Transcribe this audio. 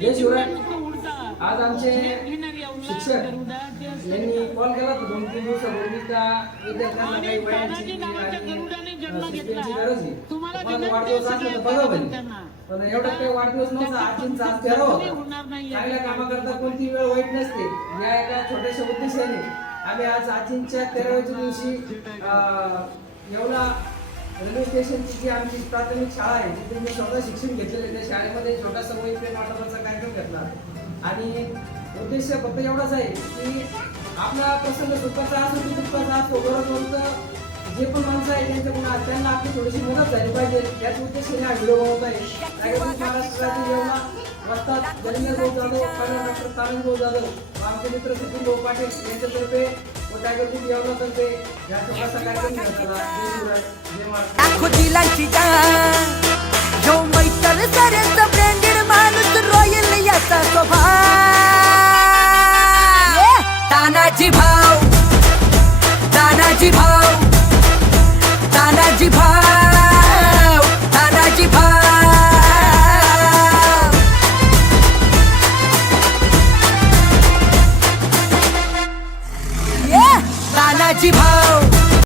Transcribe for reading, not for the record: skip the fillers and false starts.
जय शिवराय. आज आमचे शिक्षक यांनी कॉल केला होता 2-3 दिवसापूर्वी का विद्यार्थ्यांना काही वयाची आणि शिक्षणाची गरज आहे. तुम्हाला वाढदिवस असला तर बघा बहिणी. पण एवढा काही वाढदिवस नव्हता. आजींचा आज 13 होता. चांगल्या कामाकरता कोणती वेळ वाईट नसते. या एका छोट्याशा उद्देशाने आम्ही आज आजींच्या 13व्या दिवशी एवढा रेल्वे स्टेशनची जी आमची प्राथमिक शाळा आहे तिथे मी स्वतः शिक्षण घेतलेलं त्या शाळेमध्ये छोटासा वही पेन वाटपाचा कार्यक्रम घेतला. आणि उद्देश फक्त एवढाच आहे की आपला प्रसंग सुखाचा असो की दुःखाचा असो गरजवंत जे पण माणसं आहे त्यांच्याकडून त्यांना आपली थोडीशी मदत झाली पाहिजे याच उद्देशाने हा व्हिडिओ बनवत आहे. महाराष्ट्रातील एवढा वस्तात जलिंदर भाऊ जाधव, डॉक्टर तारण भाऊ जाधव, आमचे मित्र सचिन भाऊ पाटील यांच्यातर्फे व टायगर ग्रुप येवल्यातर्फे या छोटासा कार्यक्रम घेण्यात आला. जय शिवराय, जय महाराष्ट्र. लाखो दिलांची जान जो मैत्र साऱ्यांचा ब्रँडेड माणूस रॉयल याचा स्वभाव. तानाजी भाव, तानाजी भाव, तानाजी भाव, तानाजी भाव, तानाजी भाव.